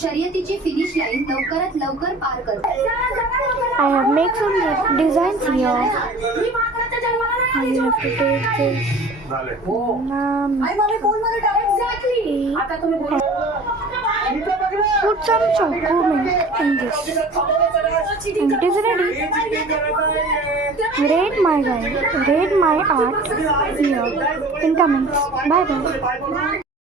शर्यतीची finish line लवकरात लवकर पार कर. I have made some designs here. I have to take this. Put some choco milk in this. And it is ready. Rate my guide. Rate my art here in comments. Bye bye.